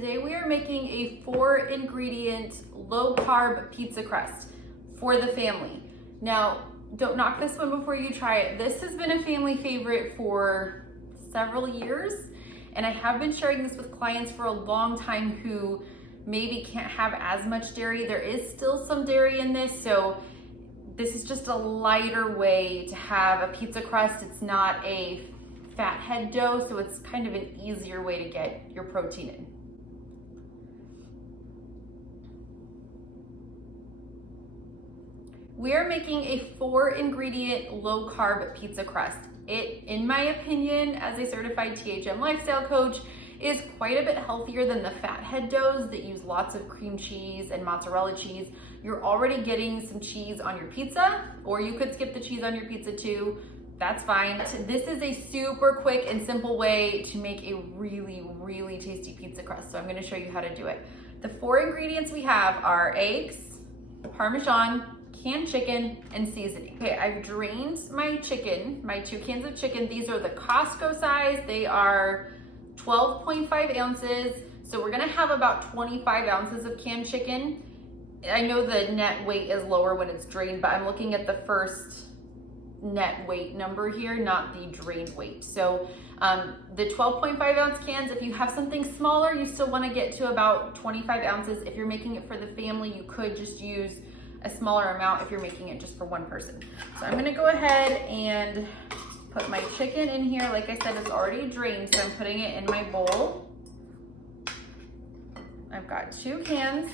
Today we are making a 4-ingredient low-carb pizza crust for the family. Now, don't knock this one before you try it. This has been a family favorite for several years, and I have been sharing this with clients for a long time who maybe can't have as much dairy. There is still some dairy in this, so this is just a lighter way to have a pizza crust. It's not a fathead dough, so it's kind of an easier way to get your protein in. We are making a 4-ingredient low-carb pizza crust. It, in my opinion, as a certified THM lifestyle coach, is quite a bit healthier than the fathead doughs that use lots of cream cheese and mozzarella cheese. You're already getting some cheese on your pizza, or you could skip the cheese on your pizza too. That's fine. This is a super quick and simple way to make a really, really tasty pizza crust. So I'm gonna show you how to do it. The 4 ingredients we have are eggs, Parmesan, canned chicken, and seasoning. Okay, I've drained my chicken, my 2 cans of chicken. These are the Costco size. They are 12.5 ounces. So we're gonna have about 25 ounces of canned chicken. I know the net weight is lower when it's drained, but I'm looking at the first net weight number here, not the drained weight. So the 12.5 ounce cans, if you have something smaller, you still wanna get to about 25 ounces. If you're making it for the family, you could just use a smaller amount if you're making it just for one person. So I'm gonna go ahead and put my chicken in here. Like I said, it's already drained, so I'm putting it in my bowl. I've got 2 cans.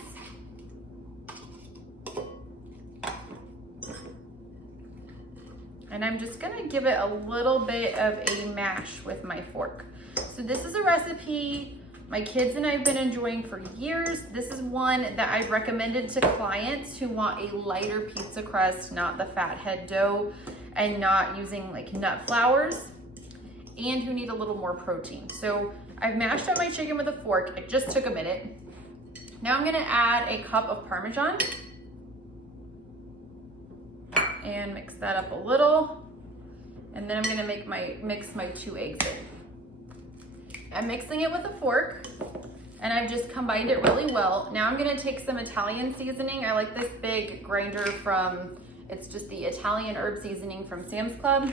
And I'm just gonna give it a little bit of a mash with my fork. So this is a recipe my kids and I have been enjoying for years. This is one that I've recommended to clients who want a lighter pizza crust, not the fathead dough, and not using like nut flours, and who need a little more protein. So I've mashed up my chicken with a fork. It just took a minute. Now I'm gonna add a cup of Parmesan and mix that up a little. And then I'm gonna mix my 2 eggs in. I'm mixing it with a fork, and I've just combined it really well. Now I'm gonna take some Italian seasoning. I like this big grinder it's just the Italian herb seasoning from Sam's Club.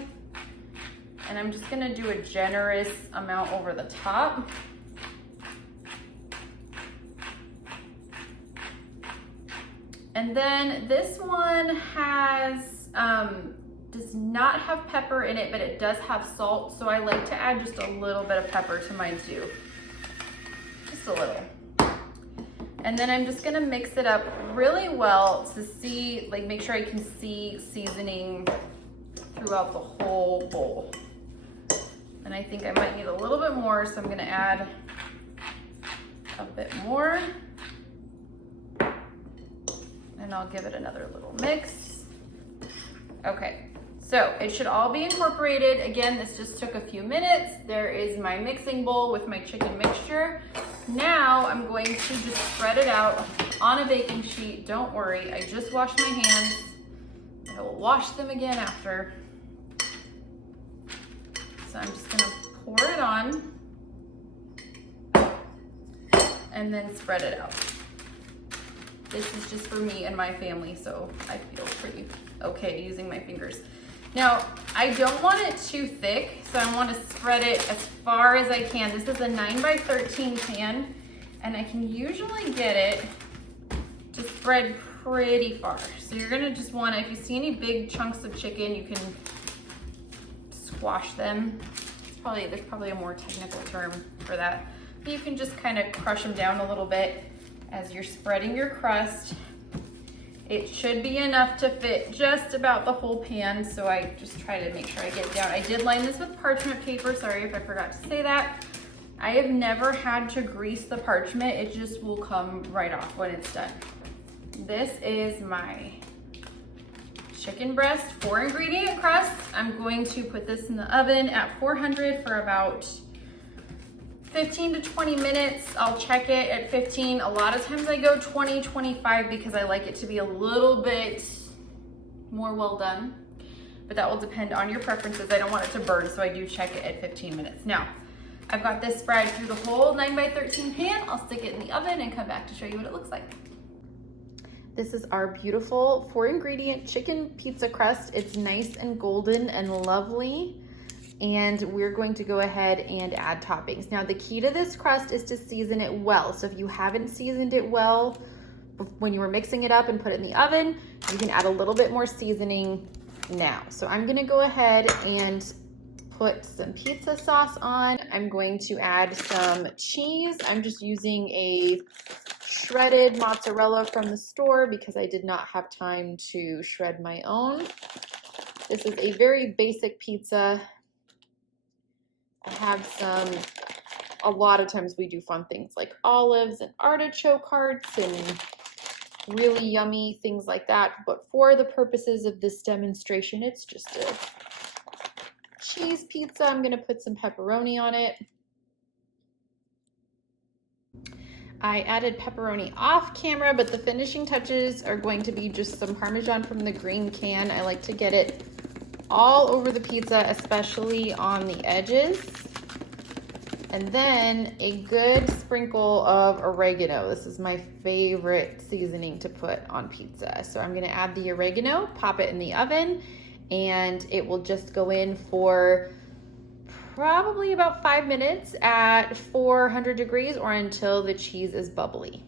And I'm just gonna do a generous amount over the top. And then this one does not have pepper in it, but it does have salt. So I like to add just a little bit of pepper to mine too. Just a little. And then I'm just gonna mix it up really well to see, like make sure I can see seasoning throughout the whole bowl. And I think I might need a little bit more, so I'm gonna add a bit more. And I'll give it another little mix. Okay, so it should all be incorporated. Again, this just took a few minutes. There is my mixing bowl with my chicken mixture. Now I'm going to just spread it out on a baking sheet. Don't worry, I just washed my hands. I will wash them again after. So I'm just gonna pour it on and then spread it out. This is just for me and my family, so I feel pretty okay using my fingers. Now, I don't want it too thick, so I want to spread it as far as I can. This is a 9x13 pan, and I can usually get it to spread pretty far. So you're gonna just want to, if you see any big chunks of chicken, you can squash them. There's probably a more technical term for that. But you can just kind of crush them down a little bit as you're spreading your crust. It should be enough to fit just about the whole pan, so I just try to make sure I get it down. I did line this with parchment paper, sorry if I forgot to say that. I have never had to grease the parchment, it just will come right off when it's done. This is my chicken breast 4-ingredient crust. I'm going to put this in the oven at 400 for about 15 to 20 minutes. I'll check it at 15. A lot of times I go 20, 25 because I like it to be a little bit more well done, but that will depend on your preferences. I don't want it to burn, so I do check it at 15 minutes. Now, I've got this fried through the whole 9x13 pan. I'll stick it in the oven and come back to show you what it looks like. This is our beautiful 4-ingredient chicken pizza crust. It's nice and golden and lovely. And we're going to go ahead and add toppings. Now the key to this crust is to season it well. So if you haven't seasoned it well when you were mixing it up and put it in the oven, you can add a little bit more seasoning now. So I'm gonna go ahead and put some pizza sauce on. I'm going to add some cheese. I'm just using a shredded mozzarella from the store because I did not have time to shred my own. This is a very basic pizza. I have a lot of times we do fun things like olives and artichoke hearts and really yummy things like that. But for the purposes of this demonstration, it's just a cheese pizza. I'm gonna put some pepperoni on it. I added pepperoni off camera, but the finishing touches are going to be just some Parmesan from the green can. I like to get it all over the pizza, especially on the edges. And then a good sprinkle of oregano. This is my favorite seasoning to put on pizza. So I'm gonna add the oregano, pop it in the oven, and it will just go in for probably about 5 minutes at 400 degrees or until the cheese is bubbly.